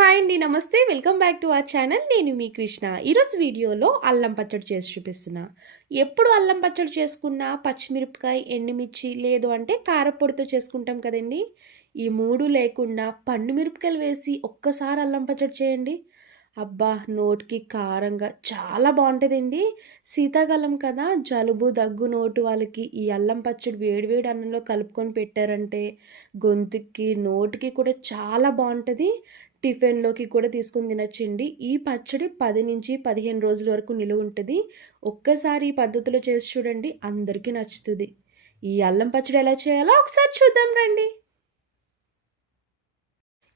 Hi అండి నమస్తే. Welcome back to our channel. నేను మీ కృష్ణ. ఈరోజు వీడియోలో అల్లం పచ్చడి చేసి చూపిస్తున్నా. ఎప్పుడు అల్లం పచ్చడి చేసుకున్నా పచ్చిమిరపకాయ ఎండుమిర్చి లేదు అంటే కారపొడితో చేసుకుంటాం కదండి. ఈ మూడు లేకుండా పండు మిరపకాయలు వేసి ఒక్కసారి అల్లం పచ్చడి చేయండి. అబ్బా నోటికి కారంగా చాలా బాగుంటుందండి. శీతాకాలం కదా జలుబు దగ్గు నోటు వాళ్ళకి ఈ అల్లం పచ్చడి వేడివేడి అన్నంలో కలుపుకొని పెట్టారంటే గొంతుకి నోటికి కూడా చాలా బాగుంటుంది. టిఫిన్లోకి కూడా తీసుకుని తినచ్చండి. ఈ పచ్చడి పది నుంచి పదిహేను రోజుల వరకు నిలువ ఉంటుంది. ఒక్కసారి ఈ పద్ధతిలో చేసి చూడండి అందరికీ నచ్చుతుంది. ఈ అల్లం పచ్చడి ఎలా చేయాలో ఒకసారి చూద్దాం రండి.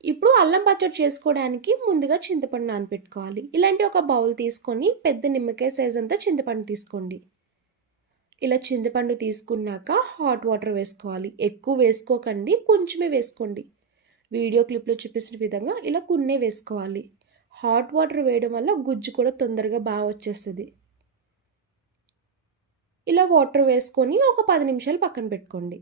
ఇప్పుడు అల్లం పచ్చడి చేసుకోవడానికి ముందుగా చింతపండు నానపెట్టుకోవాలి. ఇలాంటి ఒక బౌల్ తీసుకొని పెద్ద నిమ్మకాయ సైజ్ అంతా చింతపండు తీసుకోండి. ఇలా చింతపండు తీసుకున్నాక హాట్ వాటర్ వేసుకోవాలి. ఎక్కువ వేసుకోకండి కొంచెమే వేసుకోండి. వీడియో క్లిప్లో చూపించిన విధంగా ఇలా కొన్నే వేసుకోవాలి. హాట్ వాటర్ వేయడం వల్ల గుజ్జు కూడా తొందరగా బాగా వచ్చేస్తుంది. ఇలా వాటర్ వేసుకొని ఒక పది నిమిషాలు పక్కన పెట్టుకోండి.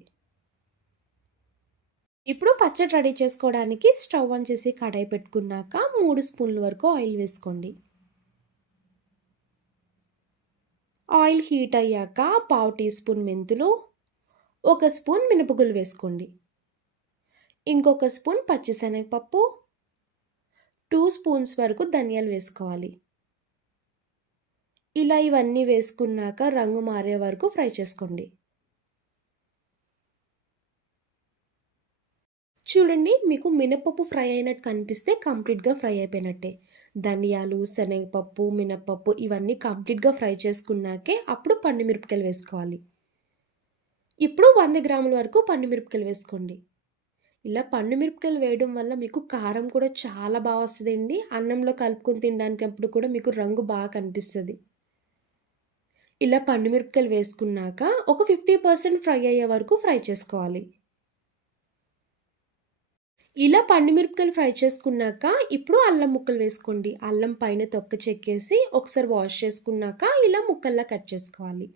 ఇప్పుడు పచ్చడి రెడీ చేసుకోవడానికి స్టవ్ ఆన్ చేసి కడాయి పెట్టుకున్నాక మూడు స్పూన్ల వరకు ఆయిల్ వేసుకోండి. ఆయిల్ హీట్ అయ్యాక పావు టీ స్పూన్ మెంతులు ఒక స్పూన్ మినపగులు వేసుకోండి. ఇంకొక స్పూన్ పచ్చిశనగపప్పు. టూ స్పూన్స్ వరకు ధనియాలు వేసుకోవాలి. ఇలా ఇవన్నీ వేసుకున్నాక రంగు మారే వరకు ఫ్రై చేసుకోండి. చూడండి మీకు మినపప్పు ఫ్రై అయినట్టు కనిపిస్తే కంప్లీట్గా ఫ్రై అయిపోయినట్టే. ధనియాలు శనగపప్పు మినపప్పు ఇవన్నీ కంప్లీట్గా ఫ్రై చేసుకున్నాకే అప్పుడు పండు మిరపకాయలు వేసుకోవాలి. ఇప్పుడు వంద గ్రాముల వరకు పండు మిరపకాయలు వేసుకోండి. ఇలా పండు మిరపకాయలు వేయడం వల్ల మీకు కారం కూడా చాలా బాగా వస్తుందండి. అన్నంలో కలుపుకొని తినడానికి అప్పుడు కూడా మీకు రంగు బాగా కనిపిస్తుంది. ఇలా పండు మిరపకాయలు వేసుకున్నాక ఒక ఫిఫ్టీ పర్సెంట్ ఫ్రై అయ్యే వరకు ఫ్రై చేసుకోవాలి. ఇలా మిరపకాయలు ఫ్రై చేసుకున్నాక ఇప్పుడు అల్లం ముక్కలు వేసుకోండి. అల్లం పైన తొక్క చెక్కేసి ఒకసారి వాష్ చేసుకున్నాక ఇలా ముక్కల్లా కట్ చేసుకోవాలి.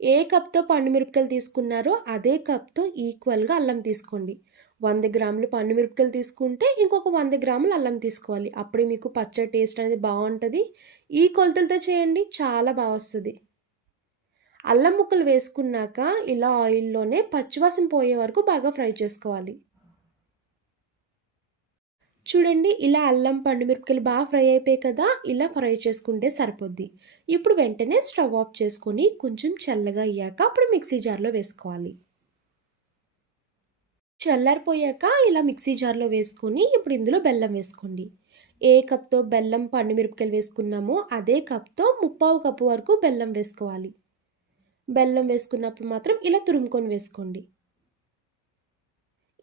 ఏ కప్తో మిరపకాయలు తీసుకున్నారో అదే కప్తో ఈక్వల్గా అల్లం తీసుకోండి. వంద గ్రాములు మిరపకాయలు తీసుకుంటే ఇంకొక వంద గ్రాములు అల్లం తీసుకోవాలి. అప్పుడే మీకు పచ్చడి టేస్ట్ అనేది బాగుంటుంది. ఈ కొలతలతో చేయండి చాలా బాగా వస్తుంది. అల్లం ముక్కలు వేసుకున్నాక ఇలా ఆయిల్లోనే పచ్చివాసన పోయే వరకు బాగా ఫ్రై చేసుకోవాలి. చూడండి ఇలా అల్లం పండు మిరపకాయలు బాగా ఫ్రై అయిపోయాయి కదా ఇలా ఫ్రై చేసుకుంటే సరిపోద్ది. ఇప్పుడు వెంటనే స్టవ్ ఆఫ్ చేసుకొని కొంచెం చల్లగా అయ్యాక అప్పుడు మిక్సీ జార్లో వేసుకోవాలి. చల్లారిపోయాక ఇలా మిక్సీ జార్లో వేసుకొని ఇప్పుడు ఇందులో బెల్లం వేసుకోండి. ఏ కప్తో బెల్లం పండు మిరపకాయలు వేసుకున్నామో అదే కప్తో ముప్పావు కప్పు వరకు బెల్లం వేసుకోవాలి. బెల్లం వేసుకున్నప్పుడు మాత్రం ఇలా తురుముకొని వేసుకోండి.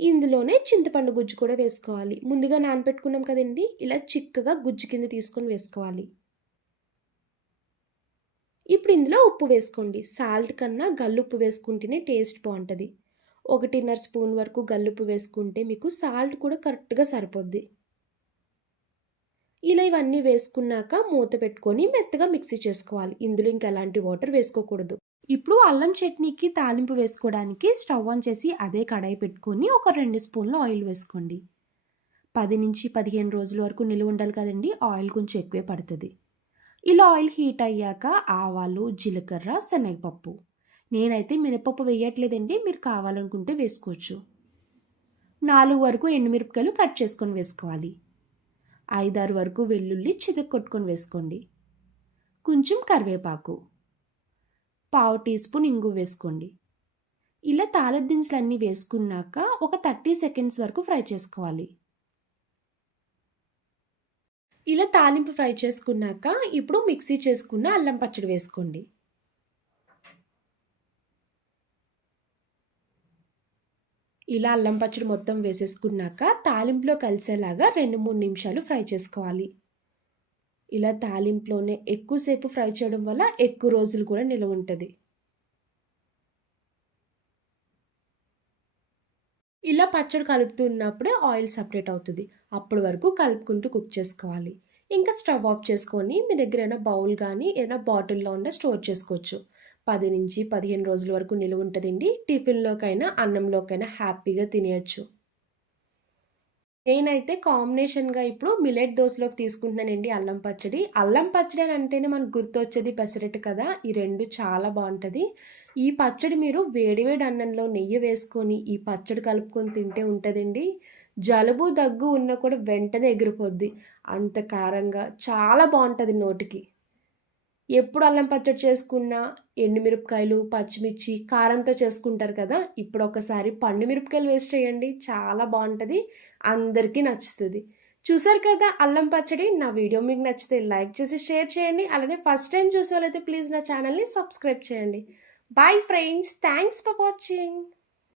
ఇందులోనే చింతపండు గుజ్జు కూడా వేసుకోవాలి. ముందుగా నానపెట్టుకున్నాం కదండి ఇలా చిక్కగా గుజ్జు కింద తీసుకొని వేసుకోవాలి. ఇప్పుడు ఇందులో ఉప్పు వేసుకోండి. సాల్ట్ కన్నా గల్లుప్పు వేసుకుంటేనే టేస్ట్ బాగుంటుంది. ఒకటిన్నర స్పూన్ వరకు గల్లుప్పు వేసుకుంటే మీకు సాల్ట్ కూడా కరెక్ట్గా సరిపోద్ది. ఇలా ఇవన్నీ వేసుకున్నాక మూత పెట్టుకొని మెత్తగా మిక్సీ చేసుకోవాలి. ఇందులో ఇంకా ఎలాంటి వాటర్ వేసుకోకూడదు. ఇప్పుడు అల్లం చట్నీకి తాలింపు వేసుకోవడానికి స్టవ్ ఆన్ చేసి అదే కడాయి పెట్టుకొని ఒక రెండు స్పూన్లు ఆయిల్ వేసుకోండి. పది నుంచి పదిహేను రోజుల వరకు నిలువ ఉండాలి కదండి ఆయిల్ కొంచెం ఎక్కువే పడుతుంది. ఇలా ఆయిల్ హీట్ అయ్యాక ఆవాలు జీలకర్ర శనగపప్పు. నేనైతే మినపప్పు వేయట్లేదండి మీరు కావాలనుకుంటే వేసుకోవచ్చు. నాలుగు వరకు ఎండుమిరపకాయలు కట్ చేసుకొని వేసుకోవాలి. ఐదారు వరకు వెల్లుల్లి చితక్కొట్టుకొని వేసుకోండి. కొంచెం కరివేపాకు. పావు టీ స్పూన్ ఇంగు వేసుకోండి. ఇలా తాలద్ దినుసులు అన్నీ వేసుకున్నాక ఒక థర్టీ సెకండ్స్ వరకు ఫ్రై చేసుకోవాలి. ఇలా తాలింపు ఫ్రై చేసుకున్నాక ఇప్పుడు మిక్సీ చేసుకున్న అల్లం పచ్చడి వేసుకోండి. ఇలా అల్లం పచ్చడి మొత్తం వేసేసుకున్నాక తాలింపులో కలిసేలాగా రెండు మూడు నిమిషాలు ఫ్రై చేసుకోవాలి. ఇలా తాలింపులోనే ఎక్కువసేపు ఫ్రై చేయడం వల్ల ఎక్కువ రోజులు కూడా నిలవ ఉంటుంది. ఇలా పచ్చడి కలుపుతున్నప్పుడే ఆయిల్ సపరేట్ అవుతుంది. అప్పటి వరకు కలుపుకుంటూ కుక్ చేసుకోవాలి. ఇంకా స్టవ్ ఆఫ్ చేసుకొని మీ దగ్గర ఏమైనా బౌల్ కానీ ఏదైనా బాటిల్లో ఉన్న స్టోర్ చేసుకోవచ్చు. పది నుంచి పదిహేను రోజుల వరకు నిలువ ఉంటుందండి. టిఫిన్లోకైనా అన్నంలోకైనా హ్యాపీగా తినేయచ్చు. నేనైతే కాంబినేషన్‌గా ఇప్పుడు మిలెట్ దోశలోకి తీసుకుంటున్నానండి అల్లం పచ్చడి. అల్లం పచ్చడి అని అంటేనే మనకు గుర్తొచ్చేది పెసరట్టు కదా! ఈ రెండు చాలా బాగుంటుంది ఈ పచ్చడి మీరు వేడి వేడి అన్నంలో నెయ్యి వేసుకొని, ఈ పచ్చడి కలుపుకొని తింటే ఉంటుందండి జలుబు, దగ్గు ఉన్నా కూడా వెంటనే ఎగిరిపోద్ది. అంత కారంగా చాలా బాగుంటుంది నోటికి. ఎప్పుడు అల్లం పచ్చడి చేసుకున్నా ఎండుమిరపకాయలు, పచ్చిమిర్చి, కారంతో చేసుకుంటారు కదా! ఇప్పుడు ఒకసారి పండు మిరపకాయలు వేస్ట్ చేయండి. చాలా బాగుంటుంది అందరికీ నచ్చుతుంది చూసారు కదా అల్లం పచ్చడి. నా వీడియో మీకు నచ్చితే లైక్ చేసి షేర్ చేయండి. అలానే ఫస్ట్ టైం చూసే వాళ్ళైతే ప్లీజ్ నా ఛానల్‌ని సబ్స్క్రైబ్ చేయండి. Bye friends. Thanks for watching.